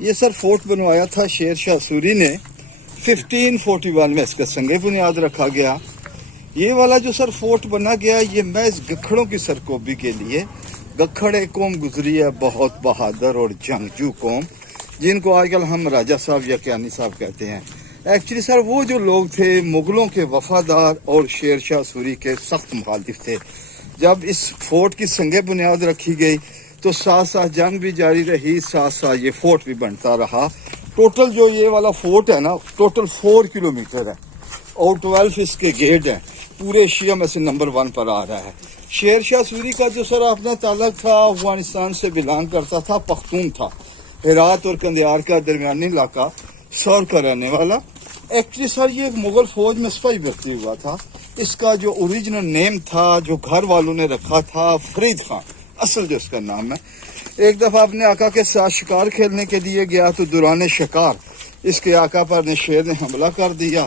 یہ سر فورٹ بنوایا تھا شیر شاہ سوری نے 1541 میں، اس کا سنگ بنیاد رکھا گیا۔ یہ والا جو سر فورٹ بنا گیا یہ محض گکھڑوں کی سرکوبی کے لیے۔ گکھڑ ایک قوم گزری ہے بہت بہادر اور جنگجو قوم، جن کو آج کل ہم راجہ صاحب یا کیانی صاحب کہتے ہیں۔ ایکچولی سر وہ جو لوگ تھے مغلوں کے وفادار اور شیر شاہ سوری کے سخت مخالف تھے۔ جب اس فورٹ کی سنگ بنیاد رکھی گئی تو ساتھ ساتھ جنگ بھی جاری رہی، ساتھ ساتھ یہ فورٹ بھی بنتا رہا۔ ٹوٹل جو یہ والا فورٹ ہے نا، ٹوٹل 4 کلومیٹر ہے اور 12 اس کے گیٹ ہیں۔ پورے ایشیا میں سے نمبر 1 پر آ رہا ہے۔ شیر شاہ سوری کا جو سر اپنا تعلق تھا افغانستان سے بلانگ کرتا تھا، پختون تھا، ہرات اور قندھار کا درمیانی علاقہ سور کا رہنے والا۔ ایکچولی سر یہ ایک مغل فوج میں سپاہی بھرتی ہوا تھا۔ اس کا جو اوریجنل نیم تھا، جو گھر والوں نے رکھا تھا، فرید خان، اصل جو اس کا نام ہے۔ ایک دفعہ اپنے آقا کے ساتھ شکار کھیلنے کے لیے گیا تو دوران شکار اس کے آقا پر شیر نے حملہ کر دیا۔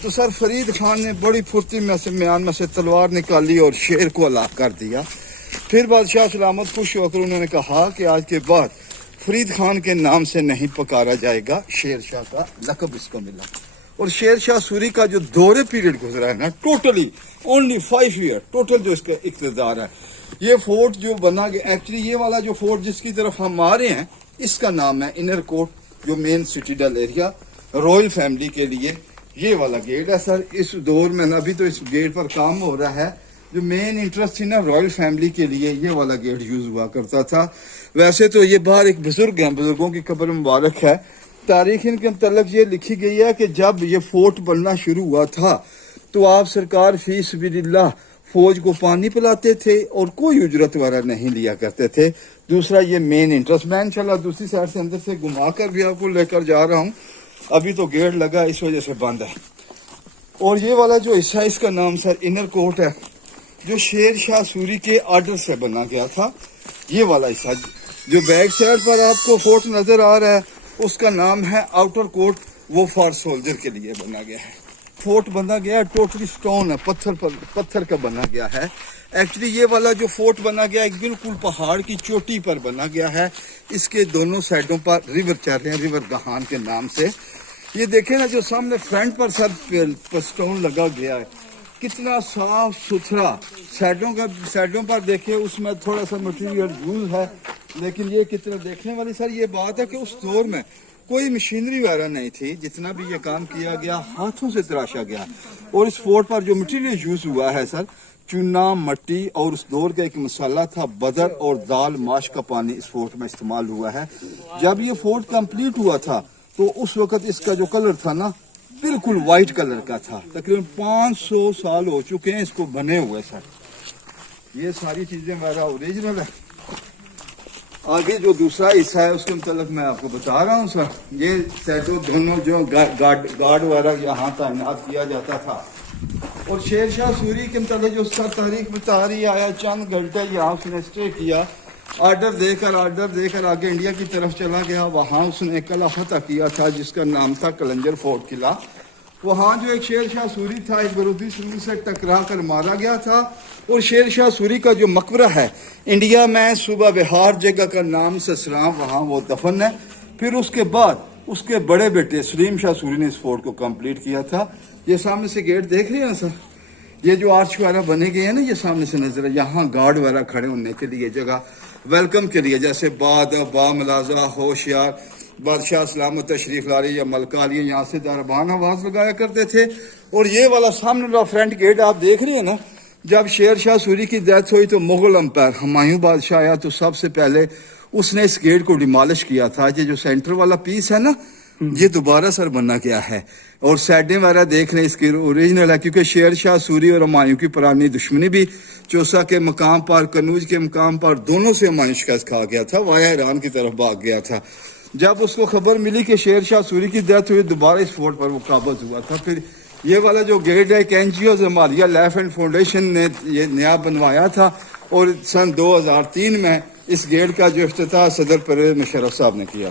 تو سر فرید خان نے بڑی پھرتی میں سے میان میں سے تلوار نکالی اور شیر کو ہلاک کر دیا۔ پھر بادشاہ سلامت خوش ہو کر انہوں نے کہا کہ آج کے بعد فرید خان کے نام سے نہیں پکارا جائے گا، شیر شاہ کا لقب اس کو ملا۔ اور شیر شاہ سوری کا جو دور پیریڈ گزرا ہے نا، ٹوٹلی اونلی 5 ایئر ٹوٹل جو اس کا اقتدار ہے۔ یہ فورٹ جو بنا گیا، ایکچولی یہ والا جو فورٹ جس کی طرف ہم آ رہے ہیں اس کا نام ہے انر کوٹ، جو مین سٹیڈل ایریا رائل فیملی کے لیے یہ والا گیٹ ہے سر۔ اس دور میں ابھی تو اس گیٹ پر کام ہو رہا ہے۔ جو مین انٹرسٹ تھی نا رائل فیملی کے لیے، یہ والا گیٹ یوز ہوا کرتا تھا۔ ویسے تو یہ باہر ایک بزرگ ہیں، بزرگوں کی قبر مبارک ہے۔ تاریخ ان کے متعلق یہ لکھی گئی ہے کہ جب یہ فورٹ بننا شروع ہوا تھا تو آپ سرکار فی سبیل اللہ فوج کو پانی پلاتے تھے اور کوئی اجرت وغیرہ نہیں لیا کرتے تھے۔ دوسرا یہ مین انٹرسٹ، میں انشاءاللہ دوسری سائڈ سے اندر سے گھما کر بھی آپ کو لے کر جا رہا ہوں۔ ابھی تو گیٹ لگا اس وجہ سے بند ہے۔ اور یہ والا جو حصہ اس کا نام سر انر کوٹ ہے، جو شیر شاہ سوری کے آرڈر سے بنا گیا تھا۔ یہ والا حصہ جو بیک سائڈ پر آپ کو فورٹ نظر آ رہا ہے اس کا نام ہے آؤٹر کوٹ، وہ فار سولجر کے لیے بنا گیا ہے۔ فورٹ بنا گیا ہے ٹوٹلی سٹون ہے، پتھر کا بنا گیا ہے۔ ایکچولی یہ والا جو فورٹ بنا گیا ہے بالکل پہاڑ کی چوٹی پر بنا گیا ہے۔ اس کے دونوں سائڈوں پر ریور چل رہے ہیں، ریور گہان کے نام سے۔ یہ دیکھیں نا جو سامنے فرنٹ پر سر سٹون لگا گیا ہے، کتنا صاف ستھرا۔ سائڈوں پر دیکھیں اس میں تھوڑا سا مٹیریل یوز ہے، لیکن یہ کتنا دیکھنے والی سر یہ بات ہے کہ اس دور میں کوئی مشینری وغیرہ نہیں تھی۔ جتنا بھی یہ کام کیا گیا ہاتھوں سے تراشا گیا۔ اور اس فورٹ پر جو مٹیریل یوز ہوا ہے سر، چونا، مٹی، اور اس دور کا ایک مسالہ تھا بدر اور دال ماش کا پانی اس فورٹ میں استعمال ہوا ہے۔ جب یہ فورٹ کمپلیٹ ہوا تھا تو اس وقت اس کا جو کلر تھا نا بالکل وائٹ کلر کا تھا۔ تقریباً 500 سال ہو چکے ہیں اس کو بنے ہوئے سر۔ یہ ساری چیزیں میرا اوریجنل ہے۔ آگے جو دوسرا حصہ ہے اس کے متعلق میں آپ کو بتا رہا ہوں سر۔ یہ سیٹوں دونوں جو گارڈ وغیرہ یہاں تعینات کیا جاتا تھا۔ اور شیر شاہ سوری کے متعلق جو سر تاریخ بتا رہی آیا، چند گھنٹے یہاں اس نے اسٹے کیا، آرڈر دے کر آگے انڈیا کی طرف چلا گیا۔ وہاں اس نے ایک قلعہ فتح کیا تھا جس کا نام تھا کلنجر فورٹ قلعہ۔ وہاں جو ایک شیر شاہ سوری تھا ایک برودی سنگھ سے ٹکرا کر مارا گیا تھا۔ اور شیر شاہ سوری کا جو مقبرہ ہے انڈیا میں صوبہ بہار جگہ کا نام سسرام، وہاں وہ دفن ہے۔ پھر اس کے بعد اس کے بڑے بیٹے سلیم شاہ سوری نے اس فورٹ کو کمپلیٹ کیا تھا۔ یہ سامنے سے گیٹ دیکھ رہے ہیں نا سر، یہ جو آرچ وغیرہ بنے گئے ہیں نا، یہ سامنے سے نظر ہے۔ یہاں گارڈ وغیرہ کھڑے ہونے کے لیے جگہ، ویلکم کے لیے، جیسے با ملازہ، ہوشیار، بادشاہ سلامت تشریف لاری یا ملکہ علی یہاں سے دربان آواز لگایا کرتے تھے۔ اور یہ والا سامنے والا فرنٹ گیٹ آپ دیکھ رہے ہیں نا، جب شیر شاہ سوری کی ڈیتھ ہوئی تو مغل امپائر ہمایوں بادشاہ آیا تو سب سے پہلے اس نے اس گیٹ کو ڈیمالش کیا تھا۔ یہ جو سینٹر والا پیس ہے نا، یہ دوبارہ سر بنا گیا ہے۔ اور سائڈیں وغیرہ دیکھ رہے ہیں اس کی اوریجنل ہے، کیونکہ شیر شاہ سوری اور ہمایوں کی پرانی دشمنی بھی چوسا کے مقام پر، کنوج کے مقام پر دونوں سے ہمایوں شکست کھا گیا تھا، وایا ایران کی طرف بھاگ گیا تھا۔ جب اس کو خبر ملی کہ شیر شاہ سوری کی ڈیتھ ہوئی، دوبارہ اس فورٹ پر وہ قابض ہوا تھا۔ پھر یہ والا جو گیٹ ہے ایک N G O Himalaya life and foundation نے یہ نیا بنوایا تھا، اور سن 2003 میں اس گیٹ کا جو افتتاح صدر پرویز مشرف صاحب نے کیا۔